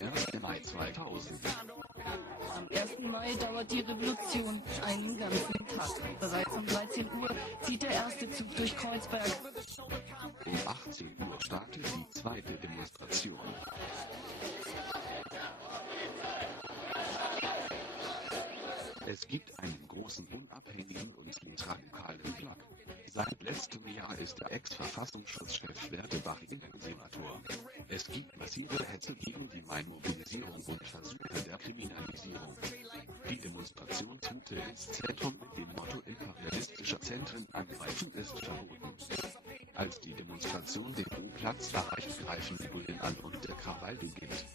1. Mai 2000. Am 1. Mai dauert die Revolution einen ganzen Tag. Bereits um 13 Uhr zieht der erste Zug durch Kreuzberg. Um 18 Uhr startet die zweite Demonstration. Es gibt einen großen unabhängigen und linksradikalen Block. Seit letztem Jahr ist der Ex-Verfassungsschutzchef Werdebach Innensenator. Es gibt massive Hetze gegen die Mainmobilisierung und Versuche der Kriminalisierung. Die Demonstrationsroute ins Zentrum mit dem Motto imperialistischer Zentren angreifen ist verboten. Als die Demonstration den U-Platz erreicht, greifen die Bullen an und der Krawall beginnt.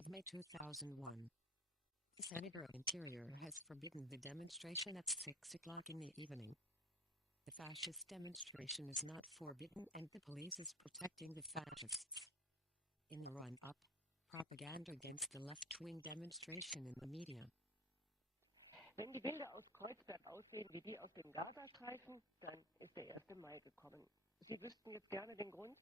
Of May 2001. The Senator of Interior has forbidden the demonstration at 6 o'clock in the evening. The fascist demonstration is not forbidden and the police is protecting the fascists. In the run-up, propaganda against the left-wing demonstration in the media. Wenn die Bilder aus Kreuzberg aussehen wie die aus dem Gazastreifen, dann ist der 1. Mai gekommen. Sie wüssten jetzt gerne den Grund?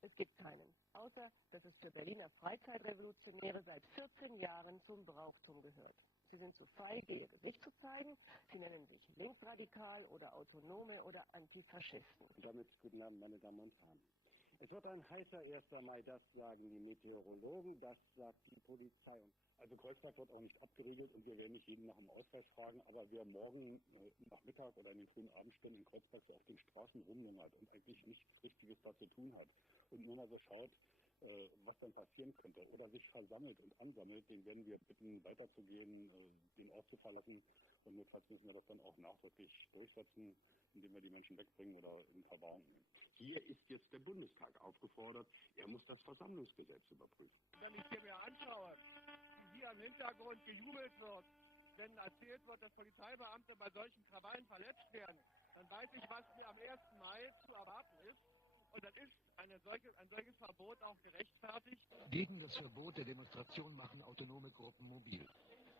Es gibt keinen, außer dass es für Berliner Freizeitrevolutionäre seit 14 Jahren zum Brauchtum gehört. Sie sind zu feige, ihr Gesicht zu zeigen. Sie nennen sich linksradikal oder Autonome oder Antifaschisten. Und damit guten Abend, meine Damen und Herren. Es wird ein heißer 1. Mai, das sagen die Meteorologen, das sagt die Polizei. Also Kreuzberg wird auch nicht abgeriegelt und wir werden nicht jeden nach dem Ausweis fragen, aber wer morgen Nachmittag oder in den frühen Abendstunden in Kreuzberg so auf den Straßen rumlungert und eigentlich nichts Richtiges da zu tun hat und nur mal so schaut, was dann passieren könnte oder sich versammelt und ansammelt, den werden wir bitten, weiterzugehen, den Ort zu verlassen und notfalls müssen wir das dann auch nachdrücklich durchsetzen, indem wir die Menschen wegbringen oder in Verwahrung nehmen. Hier ist jetzt der Bundestag aufgefordert, er muss das Versammlungsgesetz überprüfen. Wenn ich mir anschaue, wie hier im Hintergrund gejubelt wird, wenn erzählt wird, dass Polizeibeamte bei solchen Krawallen verletzt werden, dann weiß ich, was mir am 1. Mai zu erwarten ist. Und dann ist ein solches Verbot auch gerechtfertigt. Gegen das Verbot der Demonstration machen autonome Gruppen mobil.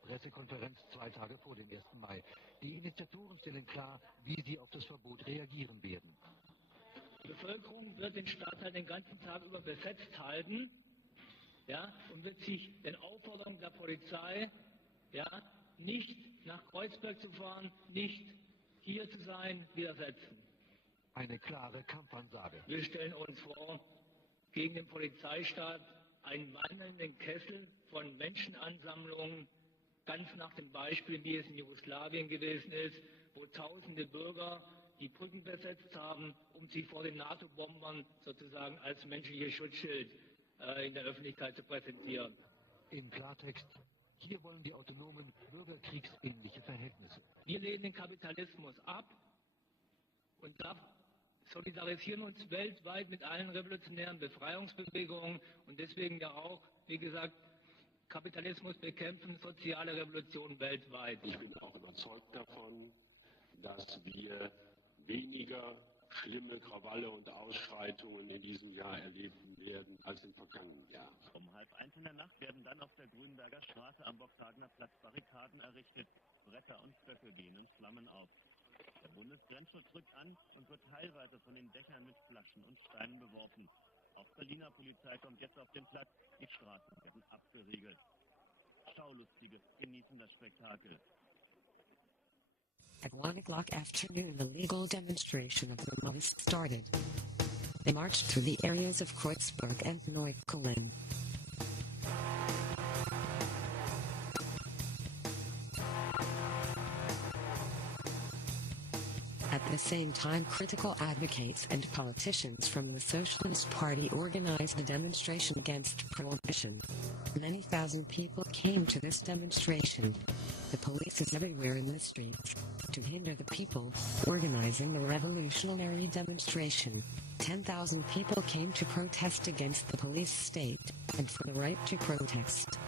Pressekonferenz 2 Tage vor dem 1. Mai. Die Initiatoren stellen klar, wie sie auf das Verbot reagieren werden. Die Bevölkerung wird den Stadtteil den ganzen Tag über besetzt halten, ja, und wird sich den Aufforderungen der Polizei ja, nicht nach Kreuzberg zu fahren, nicht hier zu sein, widersetzen. Eine klare Kampfansage. Wir stellen uns vor, gegen den Polizeistaat einen wandelnden Kessel von Menschenansammlungen, ganz nach dem Beispiel, wie es in Jugoslawien gewesen ist, wo tausende Bürger die Brücken besetzt haben, um sie vor den NATO-Bombern sozusagen als menschliches Schutzschild in der Öffentlichkeit zu präsentieren. Im Klartext, hier wollen die Autonomen bürgerkriegsähnliche Verhältnisse. Wir lehnen den Kapitalismus ab und solidarisieren uns weltweit mit allen revolutionären Befreiungsbewegungen und deswegen ja auch, wie gesagt, Kapitalismus bekämpfen, soziale Revolution weltweit. Ich bin auch überzeugt davon, dass wir weniger schlimme Krawalle und Ausschreitungen in diesem Jahr erleben werden als im vergangenen Jahr. Um 12:30 in der Nacht werden dann auf der Grünberger Straße am Bockhagener Platz Barrikaden errichtet. Bretter und Stöcke gehen in Flammen auf. Der Bundesgrenzschutz rückt an und wird teilweise von den Dächern mit Flaschen und Steinen beworfen. Auch Berliner Polizei kommt jetzt auf den Platz. Die Straßen werden abgeriegelt. Schaulustige genießen das Spektakel. At 1 o'clock afternoon, the legal demonstration of the Maoists started. They marched through the areas of Kreuzberg and Neukölln. At the same time, critical advocates and politicians from the Socialist Party organized a demonstration against prohibition. Many thousand people came to this demonstration. The police is everywhere in the streets to hinder the people organizing the revolutionary demonstration. 10,000 people came to protest against the police state and for the right to protest.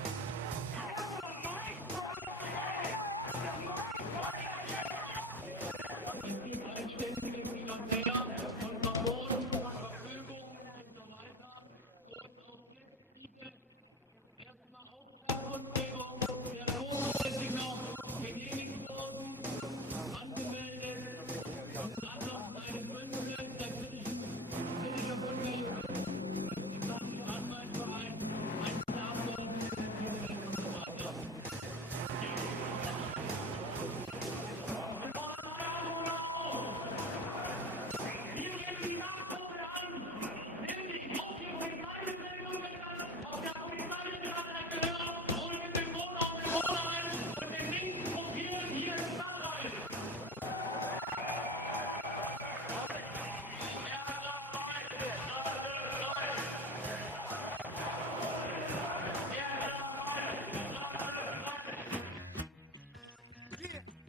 Yeah.